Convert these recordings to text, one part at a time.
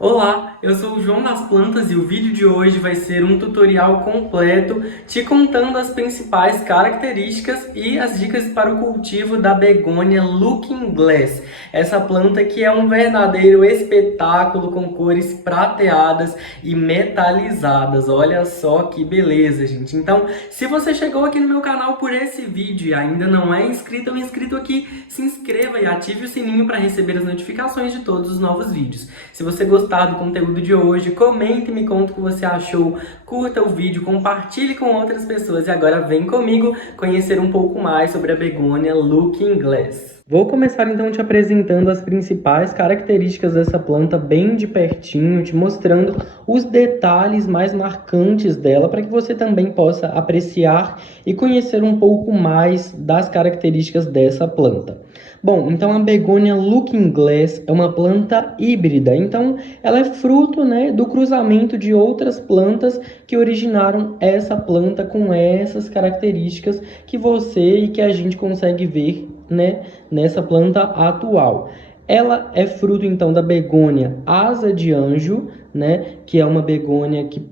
Olá, eu sou o João das Plantas e o vídeo de hoje vai ser um tutorial completo te contando as principais características e as dicas para o cultivo da begônia Looking Glass. Essa planta que é um verdadeiro espetáculo com cores prateadas e metalizadas. Olha só que beleza, gente. Então, se você chegou aqui no meu canal por esse vídeo e ainda não é inscrito ou inscrito aqui, se inscreva e ative o sininho para receber as notificações de todos os novos vídeos. Se você gostar do conteúdo de hoje, comente e me conta o que você achou, curta o vídeo, compartilhe com outras pessoas e agora vem comigo conhecer um pouco mais sobre a begônia Looking Glass. Vou começar então te apresentando as principais características dessa planta bem de pertinho, te mostrando os detalhes mais marcantes dela para que você também possa apreciar e conhecer um pouco mais das características dessa planta. Bom, então a begônia Looking Glass é uma planta híbrida, então ela é fruto, né, do cruzamento de outras plantas que originaram essa planta com essas características que você e que a gente consegue ver, né, nessa planta atual. Ela é fruto então da begônia asa de anjo, né, que é uma begônia que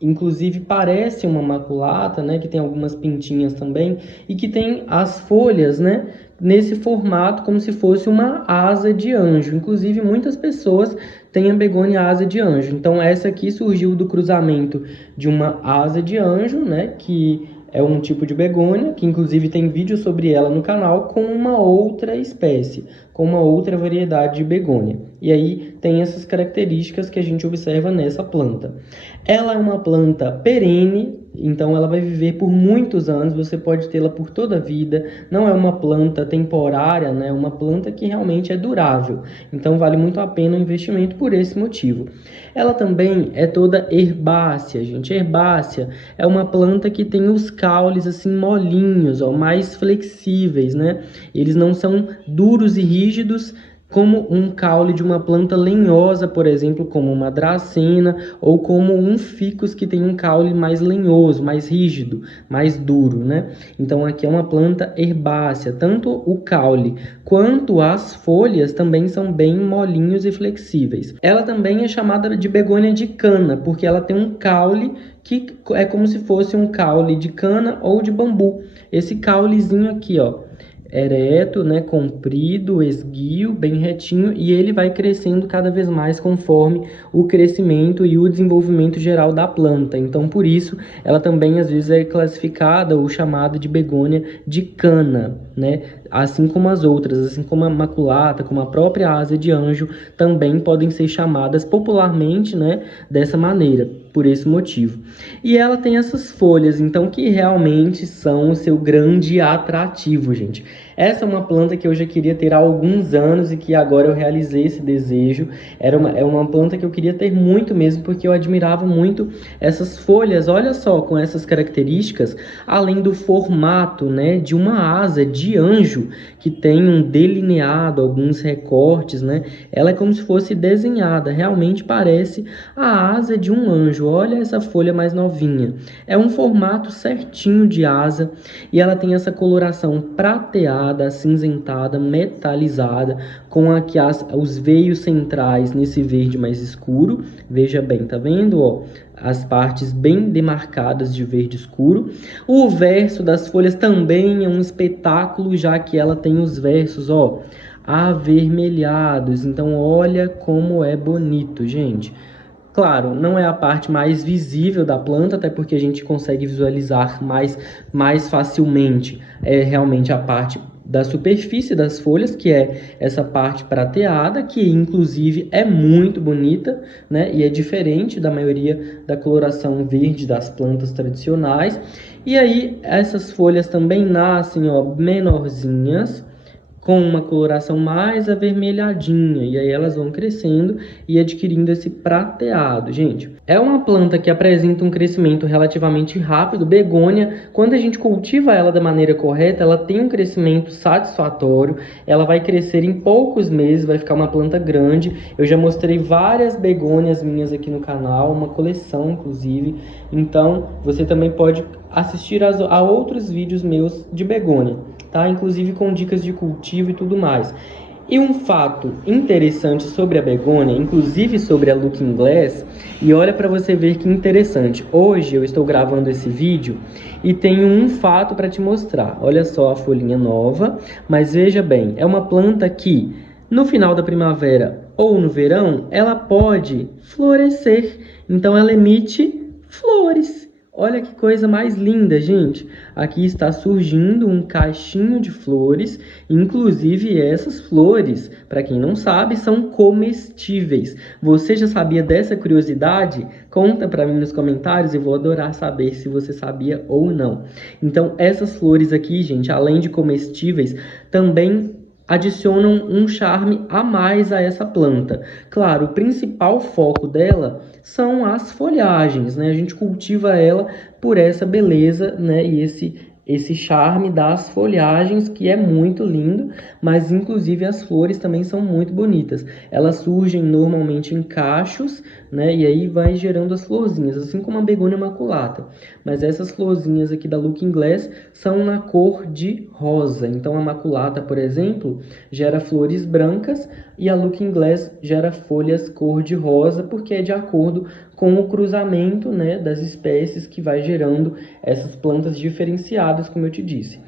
inclusive parece uma maculata, né, que tem algumas pintinhas também e que tem as folhas, né, nesse formato como se fosse uma asa de anjo. Inclusive muitas pessoas têm a begônia asa de anjo. Então essa aqui surgiu do cruzamento de uma asa de anjo, né, que é um tipo de begônia, que inclusive tem vídeo sobre ela no canal, com uma outra espécie, com uma outra variedade de begônia. E aí tem essas características que a gente observa nessa planta. Ela é uma planta perene, então ela vai viver por muitos anos, você pode tê-la por toda a vida, não é uma planta temporária, né? É uma planta que realmente é durável, então vale muito a pena o investimento por esse motivo. Ela também é toda herbácea, gente. Herbácea é uma planta que tem os caules assim molinhos, ó, mais flexíveis, né? Eles não são duros e rígidos, como um caule de uma planta lenhosa, por exemplo, como uma dracena, ou como um ficus que tem um caule mais lenhoso, mais rígido, mais duro, né? Então aqui é uma planta herbácea, tanto o caule quanto as folhas também são bem molinhos e flexíveis. Ela também é chamada de begônia de cana, porque ela tem um caule que é como se fosse um caule de cana ou de bambu. Esse caulezinho aqui, ó, ereto, né, comprido, esguio, bem retinho, e ele vai crescendo cada vez mais conforme o crescimento e o desenvolvimento geral da planta. Então, por isso, ela também às vezes é classificada ou chamada de begônia de cana, né? Assim como as outras, assim como a maculata, como a própria asa de anjo, também podem ser chamadas popularmente, né, dessa maneira, por esse motivo. E ela tem essas folhas, então, que realmente são o seu grande atrativo, gente. Essa é uma planta que eu já queria ter há alguns anos e que agora eu realizei esse desejo. É uma planta que eu queria ter muito mesmo, porque eu admirava muito essas folhas, olha só, com essas características, além do formato, né, de uma asa de anjo, que tem um delineado, alguns recortes, né? Ela é como se fosse desenhada, realmente parece a asa de um anjo. Olha essa folha mais novinha. É um formato certinho de asa e ela tem essa coloração prateada, acinzentada, metalizada, com aqui os veios centrais nesse verde mais escuro. Veja bem, tá vendo, ó? As partes bem demarcadas de verde escuro. O verso das folhas também é um espetáculo, já que ela tem os versos, ó, avermelhados. Então, olha como é bonito, gente. Claro, não é a parte mais visível da planta, até porque a gente consegue visualizar mais facilmente realmente a parte da superfície das folhas, que é essa parte prateada, que inclusive é muito bonita, né? E é diferente da maioria da coloração verde das plantas tradicionais. E aí essas folhas também nascem, ó, menorzinhas, com uma coloração mais avermelhadinha, e aí elas vão crescendo e adquirindo esse prateado. Gente, é uma planta que apresenta um crescimento relativamente rápido. Begônia, quando a gente cultiva ela da maneira correta, ela tem um crescimento satisfatório, ela vai crescer em poucos meses, vai ficar uma planta grande. Eu já mostrei várias begônias minhas aqui no canal, uma coleção inclusive, então você também pode assistir a outros vídeos meus de begônia, tá? Inclusive com dicas de cultivo e tudo mais. E um fato interessante sobre a begônia, inclusive sobre a Looking Glass, e olha para você ver que interessante. Hoje eu estou gravando esse vídeo e tenho um fato para te mostrar. Olha só a folhinha nova, mas veja bem, é uma planta que no final da primavera ou no verão, ela pode florescer. Então ela emite flores. Olha que coisa mais linda, gente. Aqui está surgindo um cachinho de flores. Inclusive essas flores, para quem não sabe, são comestíveis. Você já sabia dessa curiosidade? Conta para mim nos comentários, eu vou adorar saber se você sabia ou não. Então essas flores aqui, gente, além de comestíveis, também adicionam um charme a mais a essa planta. Claro, o principal foco dela são as folhagens, né? A gente cultiva ela por essa beleza, né? E esse charme das folhagens, que é muito lindo, mas inclusive as flores também são muito bonitas. Elas surgem normalmente em cachos, né? E aí vai gerando as florzinhas, assim como a begônia maculata. Mas essas florzinhas aqui da Looking Glass são na cor de rosa. Então a maculata, por exemplo, gera flores brancas e a Looking Glass gera folhas cor de rosa, porque é de acordo com o cruzamento, né, das espécies que vai gerando essas plantas diferenciadas, como eu te disse.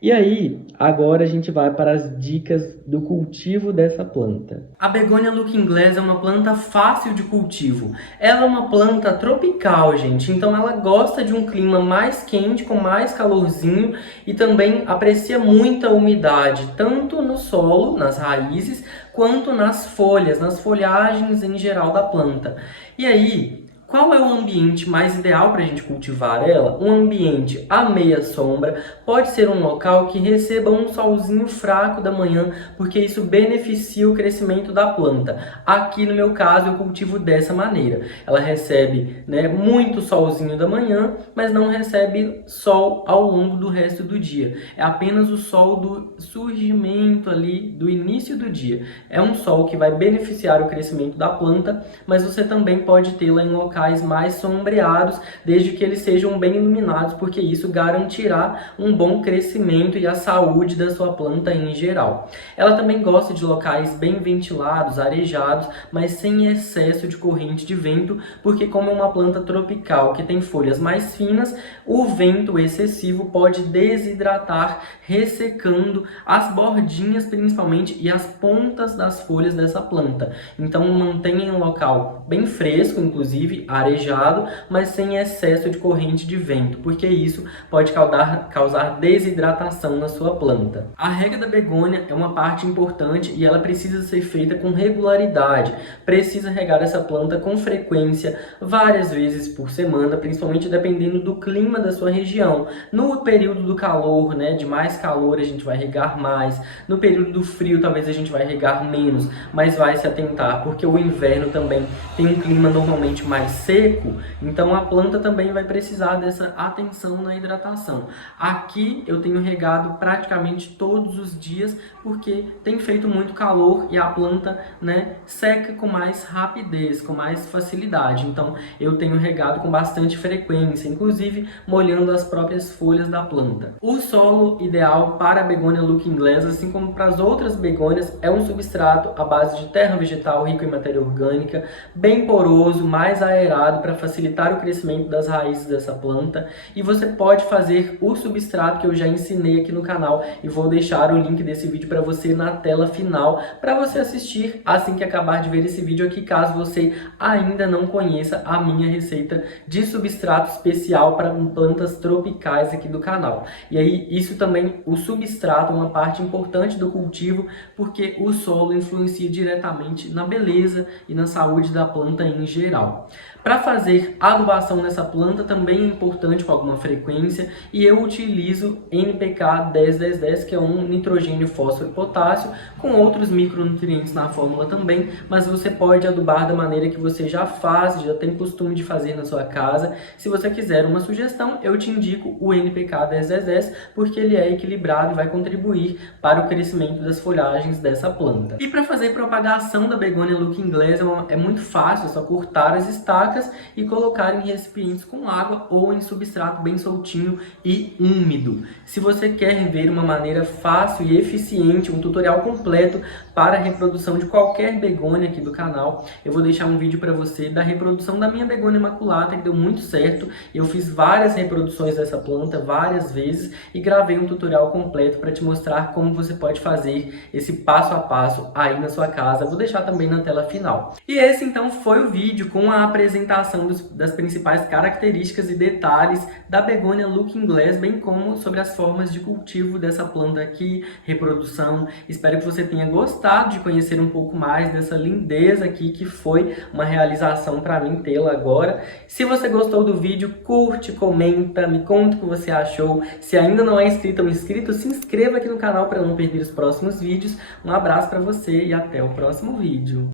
E aí, agora a gente vai para as dicas do cultivo dessa planta. A begônia Looking Glass é uma planta fácil de cultivo. Ela é uma planta tropical, gente, então ela gosta de um clima mais quente, com mais calorzinho, e também aprecia muita umidade, tanto no solo, nas raízes, quanto nas folhas, nas folhagens em geral da planta. E aí, qual é o ambiente mais ideal para a gente cultivar ela? Um ambiente à meia sombra, pode ser um local que receba um solzinho fraco da manhã, porque isso beneficia o crescimento da planta. Aqui no meu caso eu cultivo dessa maneira. Ela recebe, né, muito solzinho da manhã, mas não recebe sol ao longo do resto do dia. É apenas o sol do surgimento ali, do início do dia. É um sol que vai beneficiar o crescimento da planta, mas você também pode tê-la em locais mais sombreados, desde que eles sejam bem iluminados, porque isso garantirá um bom crescimento e a saúde da sua planta em geral. Ela também gosta de locais bem ventilados, arejados, mas sem excesso de corrente de vento, porque como é uma planta tropical que tem folhas mais finas, o vento excessivo pode desidratar, ressecando as bordinhas principalmente e as pontas das folhas dessa planta. Então mantenha em um local bem fresco, inclusive arejado, mas sem excesso de corrente de vento, porque isso pode causar desidratação na sua planta. A rega da begônia é uma parte importante e ela precisa ser feita com regularidade. Precisa regar essa planta com frequência, várias vezes por semana, principalmente dependendo do clima da sua região. No período do calor, né, de mais calor, a gente vai regar mais. No período do frio, talvez a gente vai regar menos, mas vai se atentar, porque o inverno também tem um clima normalmente mais seco, então a planta também vai precisar dessa atenção na hidratação. Aqui eu tenho regado praticamente todos os dias, porque tem feito muito calor e a planta, né, seca com mais rapidez, com mais facilidade. Então eu tenho regado com bastante frequência, inclusive molhando as próprias folhas da planta. O solo ideal para a begônia Looking Glass, assim como para as outras begônias, é um substrato à base de terra vegetal rico em matéria orgânica, bem poroso, mais aerado, para facilitar o crescimento das raízes dessa planta. E você pode fazer o substrato que eu já ensinei aqui no canal e vou deixar o link desse vídeo para você na tela final, para você assistir assim que acabar de ver esse vídeo aqui, caso você ainda não conheça a minha receita de substrato especial para plantas tropicais aqui do canal. E aí, isso também, o substrato é uma parte importante do cultivo, porque o solo influencia diretamente na beleza e na saúde da planta em geral. Para fazer adubação nessa planta também é importante com alguma frequência, e eu utilizo NPK 10-10-10, que é um nitrogênio, fósforo e potássio, com outros micronutrientes na fórmula também, mas você pode adubar da maneira que você já faz, já tem costume de fazer na sua casa. Se você quiser uma sugestão, eu te indico o NPK 10-10-10, porque ele é equilibrado e vai contribuir para o crescimento das folhagens dessa planta. E para fazer propagação da begônia Looking Glass é muito fácil, é só cortar as estacas placas e colocar em recipientes com água ou em substrato bem soltinho e úmido. Se você quer ver uma maneira fácil e eficiente, um tutorial completo para a reprodução de qualquer begônia aqui do canal, eu vou deixar um vídeo para você da reprodução da minha begônia imaculata, que deu muito certo. Eu fiz várias reproduções dessa planta várias vezes e gravei um tutorial completo para te mostrar como você pode fazer esse passo a passo aí na sua casa. Vou deixar também na tela final. E esse então foi o vídeo com a apresentação das principais características e detalhes da begônia Looking Glass, bem como sobre as formas de cultivo dessa planta aqui, reprodução. Espero que você tenha gostado de conhecer um pouco mais dessa lindeza aqui, que foi uma realização para mim tê-la agora. Se você gostou do vídeo, curte, comenta, me conta o que você achou. Se ainda não é inscrito ou inscrito, se inscreva aqui no canal para não perder os próximos vídeos. Um abraço para você e até o próximo vídeo.